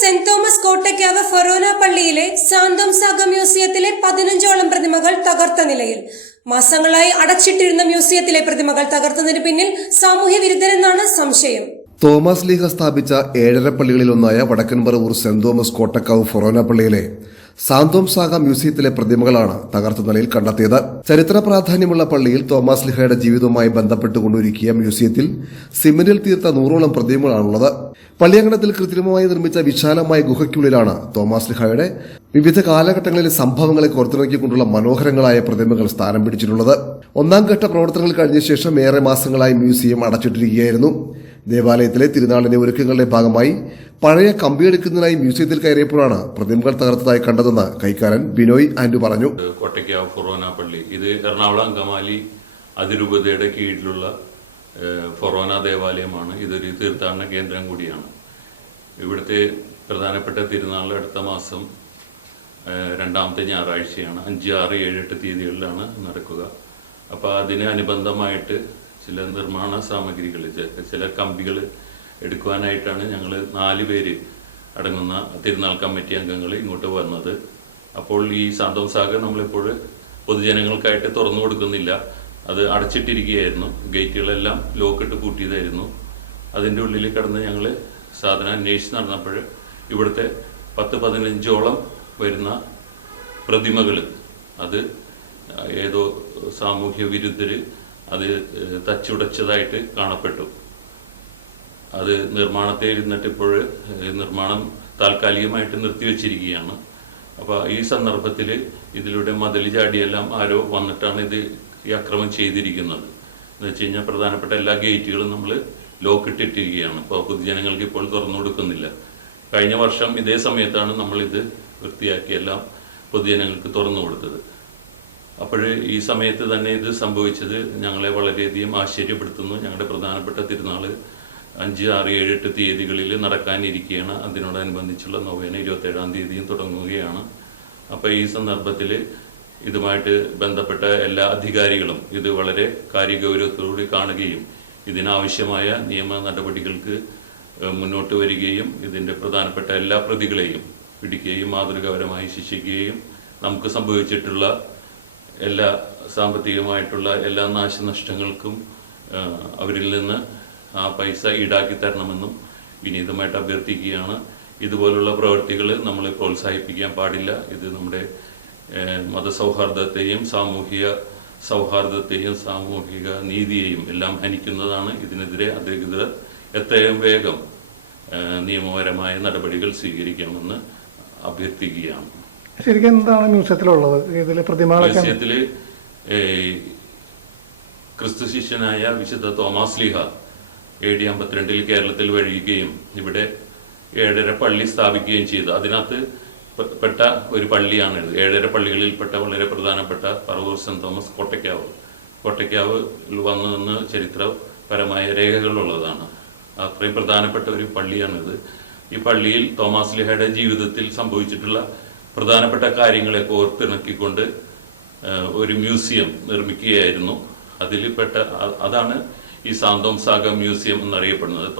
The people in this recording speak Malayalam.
സെന്റ് തോമസ് കോട്ടയ്ക്കാവ് ഫൊറോന പള്ളിയിലെ സാന്തോം സാഗ മ്യൂസിയത്തിലെ 15ഓളം പ്രതിമകൾ തകർത്ത നിലയിൽ. മാസങ്ങളായി അടച്ചിട്ടിരുന്ന മ്യൂസിയത്തിലെ പ്രതിമകൾ തകർത്തതിന് പിന്നിൽ സാമൂഹ്യ വിരുദ്ധരെന്നാണ് സംശയം. തോമസ് ലീഗ സ്ഥാപിച്ച 7 പള്ളികളിലൊന്നായ വടക്കൻ പറവൂർ സെന്റ് തോമസ് കോട്ടക്കാവ് ഫൊറോന പള്ളിയിലെ സാന്തോം സാഗ മ്യൂസിയത്തിലെ പ്രതിമകളാണ് തകർത്ത നിലയിൽ കണ്ടെത്തിയത്. ചരിത്ര പ്രാധാന്യമുള്ള പള്ളിയിൽ തോമസ് ലീഹയുടെ ജീവിതവുമായി ബന്ധപ്പെട്ടുകൊണ്ടൊരുക്കിയ മ്യൂസിയത്തിൽ സിമന്റിൽ തീർത്ത 100ഓളം പ്രതിമകളാണുള്ളത്. പള്ളിയങ്കണത്തിൽ കൃത്രിമമായി നിർമ്മിച്ച വിശാലമായ ഗുഹയ്ക്കുള്ളിലാണ് തോമസ് ലീഹയുടെ വിവിധ കാലഘട്ടങ്ങളിലെ സംഭവങ്ങളെ കോർത്തിണക്കിക്കൊണ്ടുള്ള മനോഹരങ്ങളായ പ്രതിമകൾ സ്ഥാനം പിടിച്ചിട്ടുള്ളത്. 1ാം ഘട്ട പ്രവർത്തനങ്ങൾ കഴിഞ്ഞ ശേഷം ഏറെ മാസങ്ങളായി മ്യൂസിയം അടച്ചിട്ടിരിക്കുകയായിരുന്നു. ദേവാലയത്തിലെ തിരുനാളിന്റെ ഒരുക്കങ്ങളുടെ ഭാഗമായി പഴയ കമ്പിയെടുക്കുന്നതിനായി മ്യൂസിയത്തിൽ കയറിയപ്പോഴാണ് പ്രതിമകൾ തകർത്തതായി കണ്ടതെന്ന് കൈക്കാരൻ ബിനോയ് ആൻഡു പറഞ്ഞു. കോട്ടയ്ക്കാവ് ഫൊറോന പള്ളി ഇത് എറണാകുളം അങ്കമാലി അതിരൂപതയുടെ കീഴിലുള്ള ഫൊറോന ദേവാലയമാണ്. ഇതൊരു തീർത്ഥാടന കേന്ദ്രം കൂടിയാണ്. ഇവിടുത്തെ പ്രധാനപ്പെട്ട തിരുനാൾ അടുത്ത മാസം 2ാമത്തെ ഞായറാഴ്ചയാണ്. 5, 6, 7, 8 തീയതികളിലാണ് നടക്കുക. അപ്പോൾ അതിന് അനുബന്ധമായിട്ട് ചില നിർമ്മാണ സാമഗ്രികൾ, ചില കമ്പികൾ എടുക്കുവാനായിട്ടാണ് ഞങ്ങൾ 4 പേര് അടങ്ങുന്ന തിരുനാൾ കമ്മിറ്റി അംഗങ്ങൾ ഇങ്ങോട്ട് വന്നത്. അപ്പോൾ ഈ സാന്തോം സാഗ നമ്മളിപ്പോൾ പൊതുജനങ്ങൾക്കായിട്ട് തുറന്നു കൊടുക്കുന്നില്ല. അത് അടച്ചിട്ടിരിക്കുകയായിരുന്നു. ഗേറ്റുകളെല്ലാം ലോക്കിട്ട് പൂട്ടിയതായിരുന്നു. അതിൻ്റെ ഉള്ളിൽ കിടന്ന് ഞങ്ങൾ സാധനം അന്വേഷിച്ച് നടന്നപ്പോൾ ഇവിടുത്തെ 10-15ഓളം വരുന്ന പ്രതിമകൾ അത് ഏതോ സാമൂഹ്യ വിരുദ്ധർ അത് തച്ചുടച്ചതായിട്ട് കാണപ്പെട്ടു. അത് നിർമ്മാണത്തിൽ ഇരുന്നിട്ട് ഇപ്പോൾ നിർമ്മാണം താൽക്കാലികമായിട്ട് നിർത്തിവെച്ചിരിക്കുകയാണ്. അപ്പോൾ ഈ സന്ദർഭത്തിൽ ഇതിലൂടെ മതിൽ ചാടിയെല്ലാം ആരോ വന്നിട്ടാണ് ഈ അക്രമം ചെയ്തിരിക്കുന്നത്. എന്ന് വെച്ച് കഴിഞ്ഞാൽ പ്രധാനപ്പെട്ട എല്ലാ ഗേറ്റുകളും നമ്മൾ ലോക്കിട്ടിട്ടിരിക്കുകയാണ്. അപ്പോൾ പൊതുജനങ്ങൾക്ക് ഇപ്പോൾ തുറന്നു കൊടുക്കുന്നില്ല. കഴിഞ്ഞ വർഷം ഇതേ സമയത്താണ് നമ്മളിത് വൃത്തിയാക്കി എല്ലാം പൊതുജനങ്ങൾക്ക് തുറന്നു കൊടുത്തത്. അപ്പോൾ ഈ സമയത്ത് തന്നെ ഇത് സംഭവിച്ചത് ഞങ്ങളെ വളരെയധികം ആശ്ചര്യപ്പെടുത്തുന്നു. ഞങ്ങളുടെ പ്രധാനപ്പെട്ട തിരുനാൾ 5, 6, 7, 8 തീയതികളിൽ നടക്കാനിരിക്കുകയാണ്. അതിനോടനുബന്ധിച്ചുള്ള നൊവേന 27ാം തീയതിയും തുടങ്ങുകയാണ്. അപ്പോൾ ഈ സന്ദർഭത്തിൽ ഇതുമായിട്ട് ബന്ധപ്പെട്ട എല്ലാ അധികാരികളും ഇത് വളരെ കാര്യഗൗരവത്തോടുകൂടി കാണുകയും ഇതിനാവശ്യമായ നിയമ നടപടികൾക്ക് മുന്നോട്ട് വരികയും ഇതിൻ്റെ പ്രധാനപ്പെട്ട എല്ലാ പ്രതികളെയും പിടിക്കുകയും മാതൃകാപരമായി ശിക്ഷിക്കുകയും നമുക്ക് സംഭവിച്ചിട്ടുള്ള എല്ലാ സാമ്പത്തികമായിട്ടുള്ള എല്ലാ നാശനഷ്ടങ്ങൾക്കും അവരിൽ നിന്ന് ആ പൈസ ഈടാക്കി തരണമെന്നും വിനീതമായിട്ട് അഭ്യർത്ഥിക്കുകയാണ്. ഇതുപോലുള്ള പ്രവൃത്തികൾ നമ്മൾ പ്രോത്സാഹിപ്പിക്കാൻ പാടില്ല. ഇത് നമ്മുടെ മതസൗഹാർദ്ദത്തെയും സാമൂഹിക സൗഹാർദ്ദത്തെയും സാമൂഹിക നീതിയെയും എല്ലാം ഹനിക്കുന്നതാണ്. ഇതിനെതിരെ അധികൃതർ എത്രയും വേഗം നിയമപരമായ നടപടികൾ സ്വീകരിക്കണമെന്ന് അഭ്യർത്ഥിക്കുകയാണ്. ശരിക്കും എന്താണ് മ്യൂസിയത്തിലുള്ളത്? മ്യൂസിയത്തിൽ ക്രിസ്തു ശിഷ്യനായ വിശുദ്ധ തോമസ് ലീഹ AD 52 കേരളത്തിൽ വരികയും ഇവിടെ 7 പള്ളി സ്ഥാപിക്കുകയും ചെയ്തു. അതിനകത്ത് പെട്ട ഒരു പള്ളിയാണിത്. 7 പള്ളികളിൽപ്പെട്ട വളരെ പ്രധാനപ്പെട്ട പറവൂർ സെന്റ് തോമസ് കോട്ടയ്ക്കാവ് വന്നു നിന്ന് ചരിത്രപരമായ രേഖകളുള്ളതാണ്. അത്രയും പ്രധാനപ്പെട്ട ഒരു പള്ളിയാണിത്. ഈ പള്ളിയിൽ തോമസ് ലീഹയുടെ ജീവിതത്തിൽ സംഭവിച്ചിട്ടുള്ള പ്രധാനപ്പെട്ട കാര്യങ്ങളെ ഓർത്തിണക്കിക്കൊണ്ട് ഒരു മ്യൂസിയം നിർമ്മിക്കുകയായിരുന്നു. അതാണ് ഈ സാന്തോം സാഗ മ്യൂസിയം എന്നറിയപ്പെടുന്നത്.